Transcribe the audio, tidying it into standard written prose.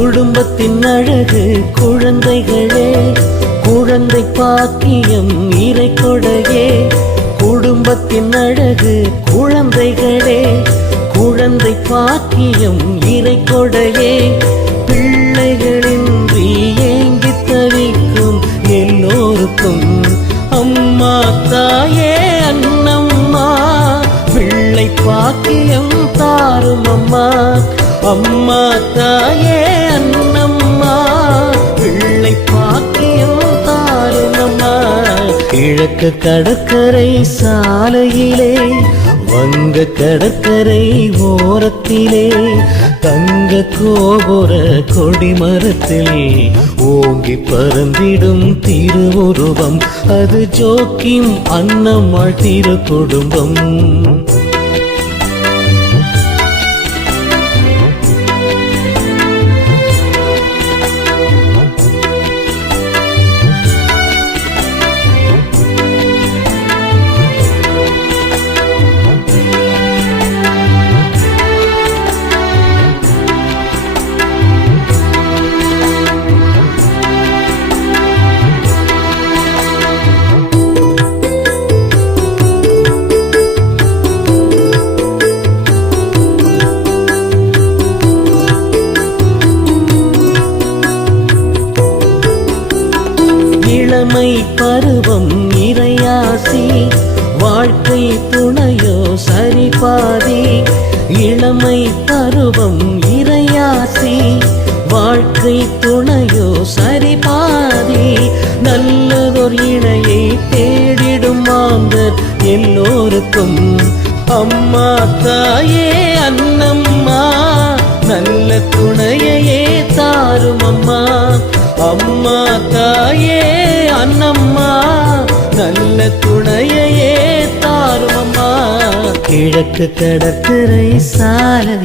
குடும்பத்தின் அழகு குழந்தைகளே, குழந்தை பாக்கியம் இறை கொடையே. குடும்பத்தின் அழகு குழந்தைகளே, குழந்தை பாக்கியம் இறை கொடையே. பிள்ளைகளின்றி ஏங்கி தவிக்கும் எல்லோருக்கும் அம்மா தாயே அன்னம்மா, பிள்ளை பாக்கியம் தாரும் அம்மா. அம்மா தாயே அன்னம்மா, பிள்ளை பாக்கியம் தாரும் அம்மா. கிழக்கு கடற்கரை சாலையிலே, வங்க கடற்கரை ஓரத்திலே, தங்க கோபுர கொடிமரத்தில் ஓங்கி பறந்திடும் திருவுருவம், அது ஜோக்கிம் அன்னம்மாள் திரு குடும்பம். இளமை பருவம் இறையாசி, வாழ்க்கை துணையோ சரிபாதி. இளமை பருவம் இறையாசி, வாழ்க்கை துணையோ சரிபாதி. நல்லதொரு இணையை தேடிடும் மாந்தர் எல்லோருக்கும் அம்மா தாயே அன்னம்மா, நல்ல துணையையே தாரும் அம்மா. அம்மா தாயே அன்னம்மா, நல்ல துணையையே தாரும் அம்மா. கிழக்கு கடற்கரை சாலை